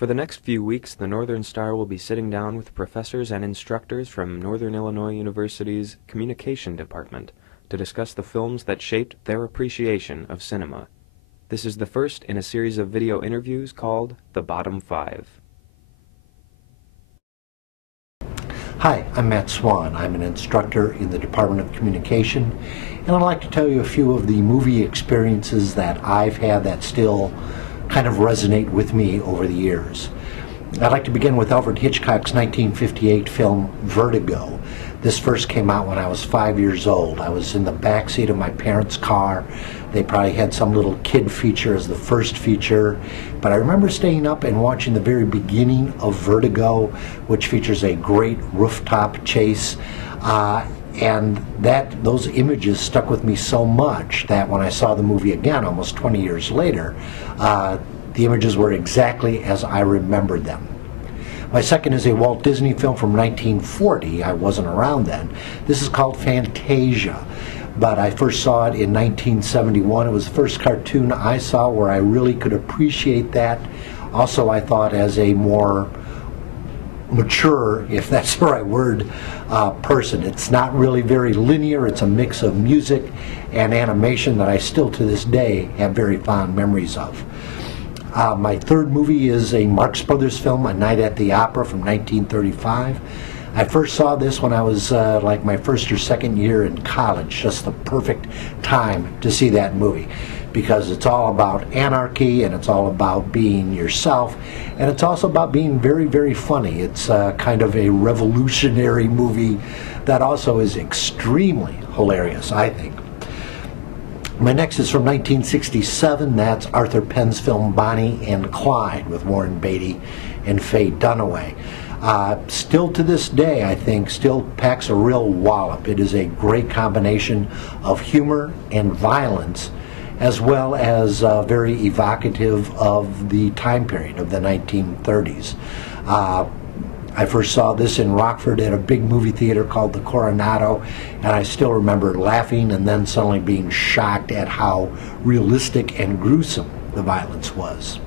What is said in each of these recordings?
For the next few weeks, the Northern Star will be sitting down with professors and instructors from Northern Illinois University's Communication Department to discuss the films that shaped their appreciation of cinema. This is the first in a series of video interviews called The Bottom Five. Hi, I'm Matt Swan. I'm an instructor in the Department of Communication, and I'd like to tell you a few of the movie experiences that I've had that still kind of resonate with me over the years. I'd like to begin with Alfred Hitchcock's 1958 film Vertigo. This first came out when I was 5 years old. I was in the back seat of my parents' car. They probably had some little kid feature as the first feature, but I remember staying up and watching the very beginning of Vertigo, which features a great rooftop chase. And those images stuck with me so much that when I saw the movie again almost 20 years later, the images were exactly as I remembered them. My second is a Walt Disney film from 1940. I wasn't around then. This is called Fantasia, but I first saw it in 1971. It was the first cartoon I saw where I really could appreciate that. Also, I thought as a more mature, if that's the right word, person. It's not really very linear. It's a mix of music and animation that I still to this day have very fond memories of. My third movie is a Marx Brothers film, A Night at the Opera from 1935. I first saw this when I was like my first or second year in college, just the perfect time to see that movie, because it's all about anarchy and it's all about being yourself, and it's also about being very, very funny. It's kind of a revolutionary movie that also is extremely hilarious, I think. My next is from 1967. That's Arthur Penn's film Bonnie and Clyde with Warren Beatty and Faye Dunaway. Still to this day, I think, still packs a real wallop. It is a great combination of humor and violence, as well as very evocative of the time period of the 1930s. I first saw this in Rockford at a big movie theater called the Coronado, and I still remember laughing and then suddenly being shocked at how realistic and gruesome the violence was.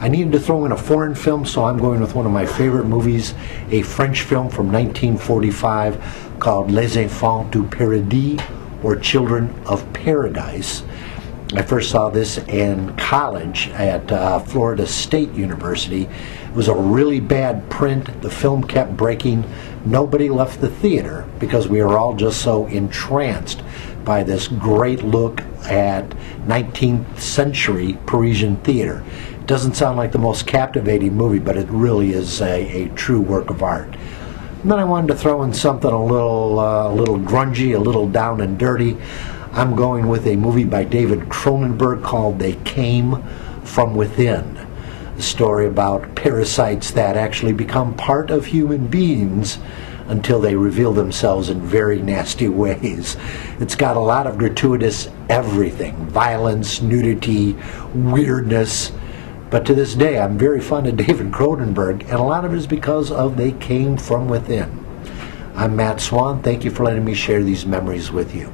I needed to throw in a foreign film, so I'm going with one of my favorite movies, a French film from 1945 called Les Enfants du Paradis, or Children of Paradise. I first saw this in college at Florida State University. It was a really bad print. The film kept breaking. Nobody left the theater because we were all just so entranced by this great look at 19th century Parisian theater. It doesn't sound like the most captivating movie, but it really is a true work of art. And then I wanted to throw in something a little grungy, a little down and dirty. I'm going with a movie by David Cronenberg called They Came From Within, a story about parasites that actually become part of human beings until they reveal themselves in very nasty ways. It's got a lot of gratuitous everything, violence, nudity, weirdness, but to this day I'm very fond of David Cronenberg, and a lot of it is because of They Came From Within. I'm Matt Swan. Thank you for letting me share these memories with you.